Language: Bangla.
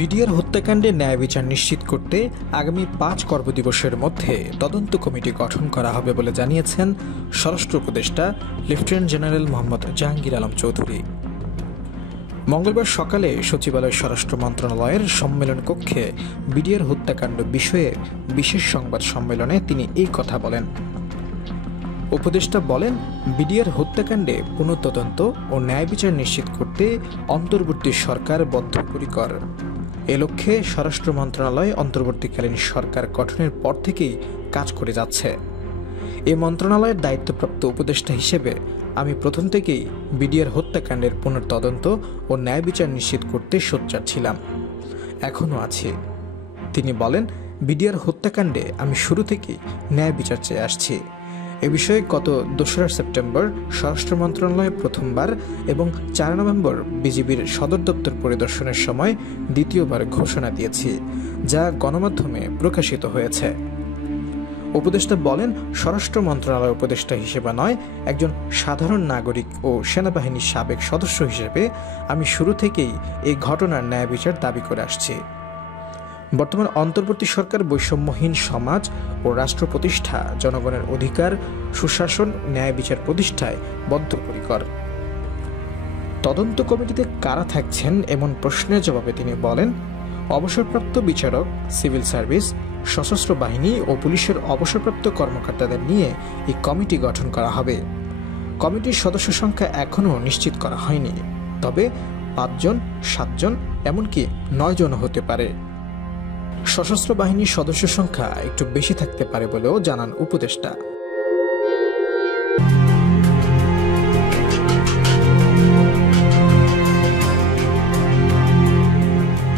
বিডিআর হত্যাকাণ্ডে ন্যায় বিচার নিশ্চিত করতে আগামী ৫ কর্মদিবসের মধ্যে তদন্ত কমিটি গঠন করা হবে বলে জানিয়েছেন স্বরাষ্ট্র উপদেষ্টা লেফটেন্যান্ট জেনারেল মোহাম্মদ জাহাঙ্গীর আলম চৌধুরী। মঙ্গলবার সকালে সচিবালয় স্বরাষ্ট্র মন্ত্রণালয়ের সম্মেলন কক্ষে বিডিআর হত্যাকাণ্ড বিষয়ে বিশেষ সংবাদ সম্মেলনে তিনি এই কথা বলেন। উপদেষ্টা বলেন, বিডিআর হত্যাকাণ্ডে পুনঃতদন্ত ও ন্যায় বিচার নিশ্চিত করতে অন্তর্বর্তী সরকার বদ্ধপরিকর। এ লক্ষ্যে স্বরাষ্ট্র মন্ত্রণালয় অন্তর্বর্তীকালীন সরকার গঠনের পর থেকেই কাজ করে যাচ্ছে। এই মন্ত্রণালয়ের দায়িত্বপ্রাপ্ত উপদেষ্টা হিসেবে আমি প্রথম থেকেই বিডিআর হত্যাকাণ্ডের পুনঃতদন্ত ও ন্যায় বিচার নিশ্চিত করতে সোচ্চার ছিলাম, এখনও আছি। তিনি বলেন, বিডিআর হত্যাকাণ্ডে আমি শুরু থেকেই ন্যায় বিচার চেয়ে আসছি। এ বিষয়ে গত ২রা সেপ্টেম্বর স্বরাষ্ট্র মন্ত্রণালয় প্রথমবার এবং ৪ নভেম্বর বিজিবির সদর দপ্তর পরিদর্শনের সময় দ্বিতীয়বার ঘোষণা দিয়েছি, যা গণমাধ্যমে প্রকাশিত হয়েছে। উপদেষ্টা বলেন, স্বরাষ্ট্র মন্ত্রণালয় উপদেষ্টা হিসেবে নয়, একজন সাধারণ নাগরিক ও সেনাবাহিনীর সাবেক সদস্য হিসেবে আমি শুরু থেকেই এই ঘটনার ন্যায় বিচার দাবি করে আসছি। বর্তমান অন্তর্বর্তী সরকার বৈষম্যহীন সমাজ ও রাষ্ট্র প্রতিষ্ঠা, জনগণের অধিকার, সুশাসন, ন্যায় বিচার প্রতিষ্ঠায় বদ্ধপরিকর। তদন্ত কমিটিতে কারা থাকছেন এমন প্রশ্নের জবাবে তিনি বলেন, অবসরপ্রাপ্ত বিচারক, সিভিল সার্ভিস, সশস্ত্র বাহিনী ও পুলিশের অবসরপ্রাপ্ত কর্মকর্তাদের নিয়ে এই কমিটি গঠন করা হবে। কমিটির সদস্য সংখ্যা এখনও নিশ্চিত করা হয়নি, তবে ৫ জন, ৭ জন, এমনকি ৯ জনও হতে পারে। সশস্ত্র বাহিনীর সদস্য সংখ্যা একটু বেশি থাকতে পারে বলেও জানান উপদেষ্টা।